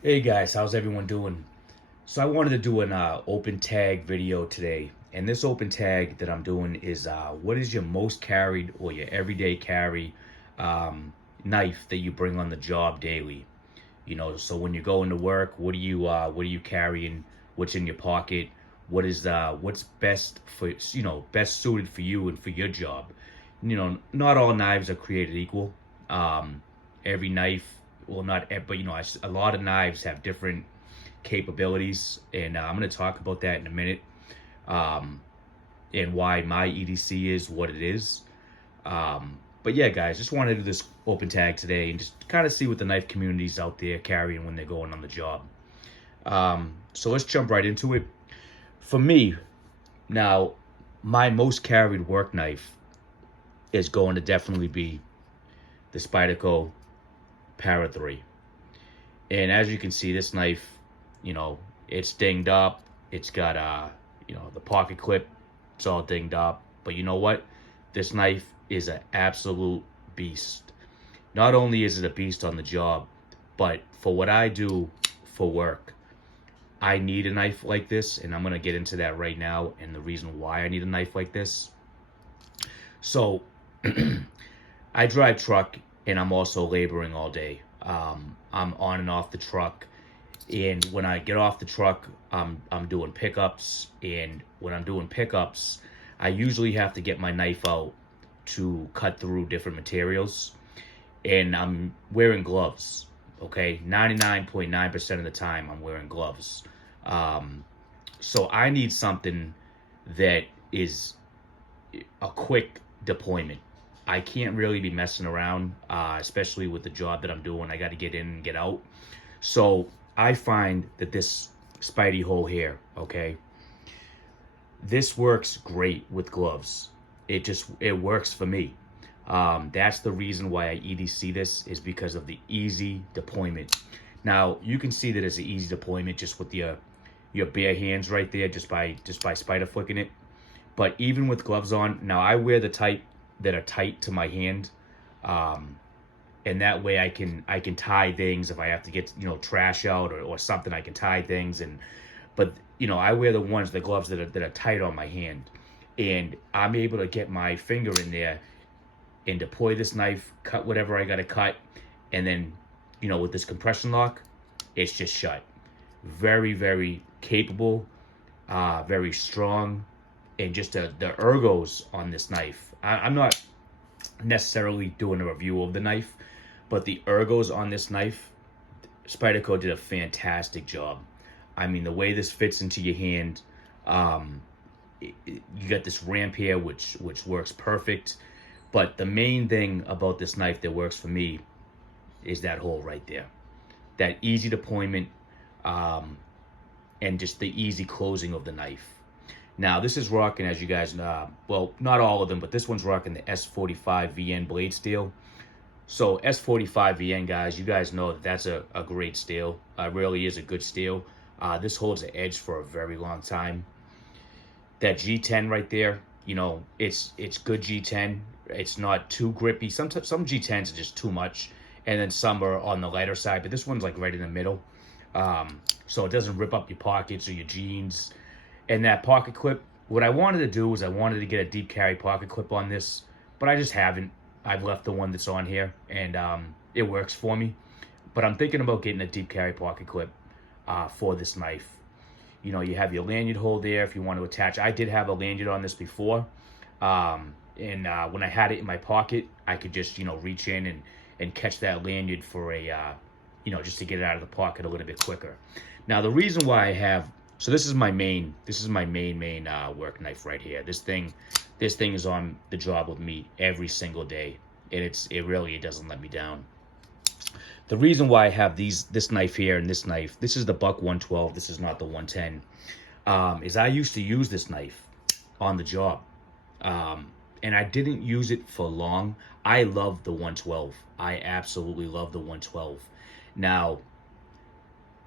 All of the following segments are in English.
Hey guys, how's everyone doing? So I wanted to do an open tag video today, and this open tag that I'm doing is what is your most carried or your everyday carry knife that you bring on the job daily? So when you're going to work, what are you carrying? What's in your pocket? What's best for best suited for you and for your job? Not all knives are created equal. Every knife, well, not, but a lot of knives have different capabilities, and I'm going to talk about that in a minute, um, and why my EDC is what it is. But yeah, guys, just wanted to do this open tag today and just kind of see what the knife community's out there carrying when they're going on the job. So let's jump right into it. For me, now, my most carried work knife is going to definitely be the Spyderco Power 3. And as you can see, this knife, it's dinged up. It's got the pocket clip, it's all dinged up. But you know what? This knife is an absolute beast. Not only is it a beast on the job, but for what I do for work, I need a knife like this, and I'm gonna get into that right now and the reason why I need a knife like this. So I drive truck and I'm also laboring all day. I'm on and off the truck, and when I get off the truck, I'm doing pickups, and when I'm doing pickups, I usually have to get my knife out to cut through different materials, and I'm wearing gloves. Okay, 99.9% of the time I'm wearing gloves. Um, so I need something that is a quick deployment. I can't really be messing around, especially with the job that I'm doing. I got to get in and get out. So I find that this Spidey hole here, okay, this works great with gloves. It works for me. That's the reason why I EDC this, is because of the easy deployment. Now you can see that it's an easy deployment just with your bare hands right there, just by spider flicking it. But even with gloves on, now I wear the type that are tight to my hand, um, and that way I can tie things if I have to get trash out or something. I can tie things, but I wear the gloves that are tight on my hand, and I'm able to get my finger in there and deploy this knife, cut whatever I got to cut, and then with this compression lock, it's just shut. Very, very capable, very strong, and just the ergos on this knife. I'm not necessarily doing a review of the knife, but the ergos on this knife, Spyderco did a fantastic job. I mean, the way this fits into your hand, you got this ramp here, which works perfect. But the main thing about this knife that works for me is that hole right there, that easy deployment, and just the easy closing of the knife. Now, this is rocking, as you guys know, well, not all of them, but this one's rocking the S45 VN blade steel. So S45 VN, guys, you guys know that that's a great steel. Really is a good steel. This holds the edge for a very long time. That G10 right there, it's good G10. It's not too grippy. Some G10s are just too much, and then some are on the lighter side, but this one's like right in the middle. So it doesn't rip up your pockets or your jeans. And that pocket clip, what I wanted to do was I wanted to get a deep carry pocket clip on this, but I just haven't. I've left the one that's on here, and it works for me. But I'm thinking about getting a deep carry pocket clip for this knife. You have your lanyard hole there if you want to attach. I did have a lanyard on this before, and when I had it in my pocket, I could just reach in and catch that lanyard for a just to get it out of the pocket a little bit quicker. Now the reason why I have, so this is my main work knife right here. This thing is on the job with me every single day, and it doesn't let me down. The reason why I have this knife here and this knife, this is the Buck 112, this is not the 110, is I used to use this knife on the job, and I didn't use it for long. I love the 112. I absolutely love the 112. Now,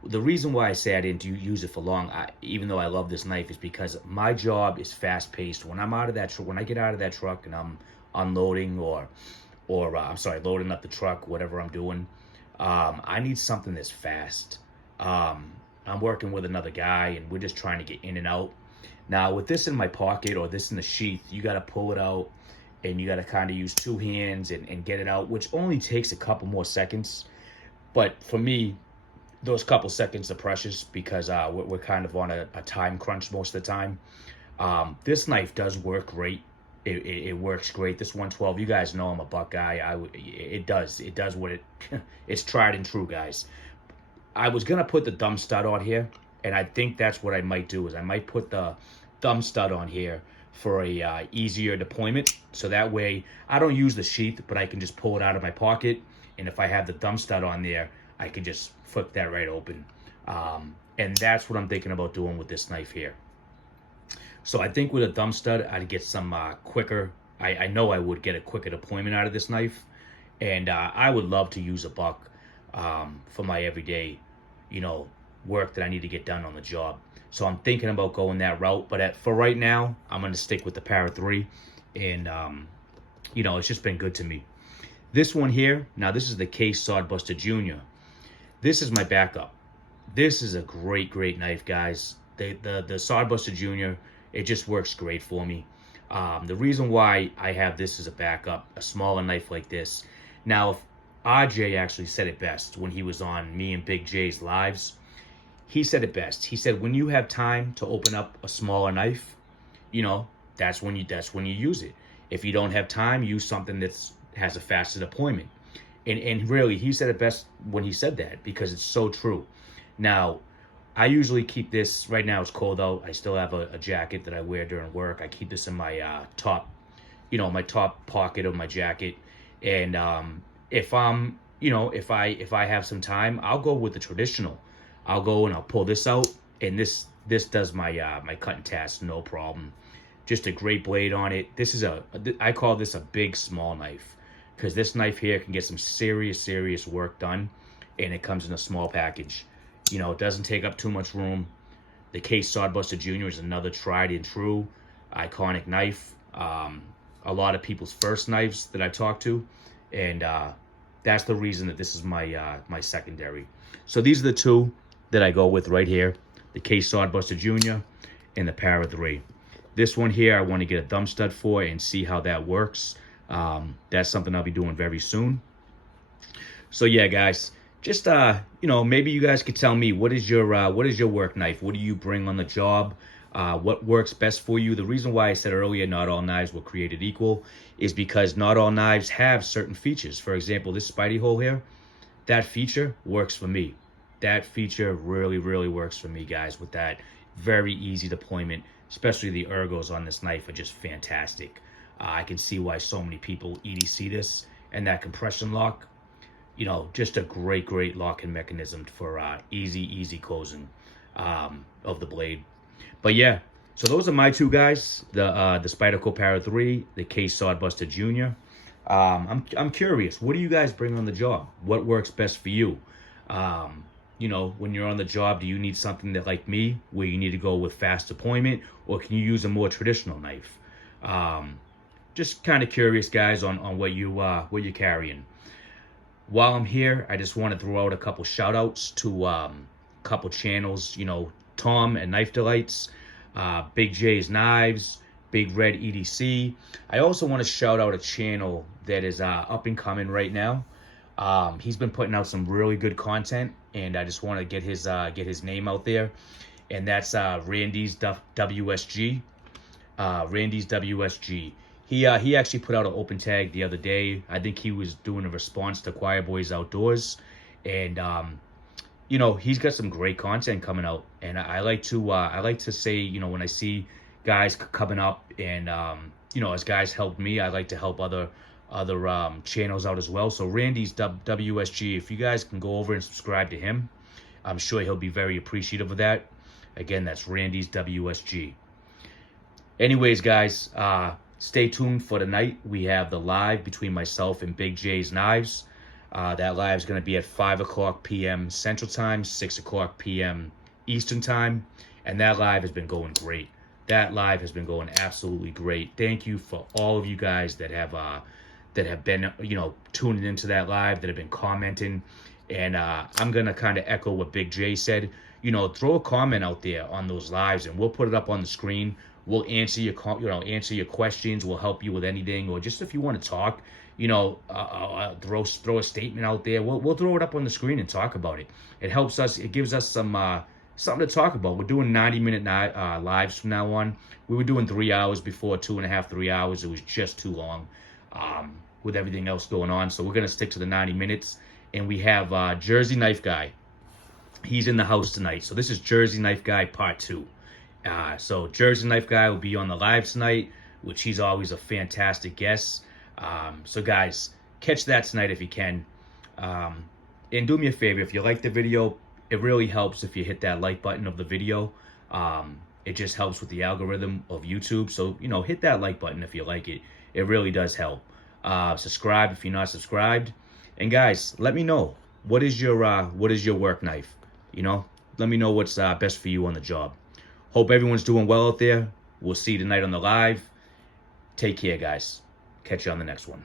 the reason why I say I didn't use it for long, even though I love this knife, is because my job is fast paced. When I'm out of that, when I get out of that truck and I'm unloading or loading up the truck, whatever I'm doing, I need something that's fast. I'm working with another guy, and we're just trying to get in and out. Now, with this in my pocket or this in the sheath, you got to pull it out, and you got to kind of use two hands and get it out, which only takes a couple more seconds. But for me, those couple seconds are precious because we're kind of on a time crunch most of the time. This knife does work great. It works great. This 112, you guys know I'm a buck guy. It does what it it's tried and true, guys. I was gonna put the thumb stud on here, and I think that's what I might do. Is I might put the thumb stud on here for a easier deployment, so that way I don't use the sheath, but I can just pull it out of my pocket, and if I have the thumb stud on there, I can just flip that right open. And that's what I'm thinking about doing with this knife here. So I think with a thumb stud, I'd get some quicker, I know I would get a quicker deployment out of this knife. And I would love to use a buck for my everyday, work that I need to get done on the job. So I'm thinking about going that route. But for right now, I'm going to stick with the Power 3. And, it's just been good to me. This one here, now this is the Case Sawbuster Jr. This is my backup. This is a great knife, guys. The Sawbuster Jr., it just works great for me. The reason why I have this as a backup, a smaller knife like this. Now, RJ actually said it best when he was on me and Big J's lives. He said it best. He said, when you have time to open up a smaller knife, that's when you use it. If you don't have time, use something that's has a faster deployment. And really, he said it best when he said that, because it's so true. Now, I usually keep this, right now it's cold out. I still have a jacket that I wear during work. I keep this in my top, my top pocket of my jacket. And if I'm, if I have some time, I'll go with the traditional. I'll go and I'll pull this out, and this does my my cutting task no problem. Just a great blade on it. This is I call this a big small knife, because this knife here can get some serious work done, and it comes in a small package. It doesn't take up too much room. The Case Sawbuster Jr. is another tried and true iconic knife. A lot of people's first knives that I've talked to, and that's the reason that this is my my secondary. So these are the two that I go with right here: the Case Sawbuster Jr. and the Power 3. This one here, I want to get a thumb stud for and see how that works. That's something I'll be doing very soon. So yeah, guys, just maybe you guys could tell me, what is your work knife? What do you bring on the job? What works best for you? The reason why I said earlier not all knives were created equal is because not all knives have certain features. For example, this Spidey hole here, that feature works for me. That feature really works for me, guys, with that very easy deployment. Especially the ergos on this knife are just fantastic. I can see why so many people EDC this, and that compression lock, just a great locking mechanism for easy closing of the blade. But yeah, so those are my two guys, the Spyderco Power 3, the Case Sawbuster Jr. I'm curious, what do you guys bring on the job? What works best for you? When you're on the job, do you need something that, like me, where you need to go with fast deployment, or can you use a more traditional knife? Just kind of curious, guys, on what you're carrying. While I'm here, I just want to throw out a couple shout outs to a couple channels, Tom and Knife Delights, Big J's Knives, Big Red EDC. I also want to shout out a channel that is up and coming right now. He's been putting out some really good content, and I just want to get his name out there, and that's Randy's WSG. Randy's WSG. He actually put out an open tag the other day. I think he was doing a response to Choir Boys Outdoors, and he's got some great content coming out. And I like to say, when I see guys coming up, and as guys help me, I like to help other channels out as well. So Randy's WSG, if you guys can go over and subscribe to him, I'm sure he'll be very appreciative of that. Again, that's Randy's WSG. Anyways, guys, stay tuned for tonight. We have the live between myself and Big J's Knives. That live is going to be at 5 o'clock p.m. Central Time, 6 o'clock p.m. Eastern Time, and that live has been going great. That live has been going absolutely great. Thank you for all of you guys that have been tuning into that live, that have been commenting, And I'm gonna kind of echo what Big J said. You know, throw a comment out there on those lives, and we'll put it up on the screen. We'll answer your answer your questions. We'll help you with anything, or just if you want to talk, throw a statement out there. We'll throw it up on the screen and talk about it. It helps us. It gives us some something to talk about. We're doing 90-minute lives from now on. We were doing 3 hours before, 2.5, 3 hours. It was just too long with everything else going on. So we're gonna stick to the 90 minutes. And we have Jersey Knife Guy. He's in the house tonight. So this is Jersey Knife Guy Part 2. So Jersey Knife Guy will be on the live tonight, which he's always a fantastic guest. So guys, catch that tonight if you can. And do me a favor, if you like the video, it really helps if you hit that like button of the video. It just helps with the algorithm of YouTube. So, hit that like button if you like it. It really does help. Subscribe if you're not subscribed. And guys, let me know, what is your work knife? Let me know what's best for you on the job. Hope everyone's doing well out there. We'll see you tonight on the live. Take care, guys. Catch you on the next one.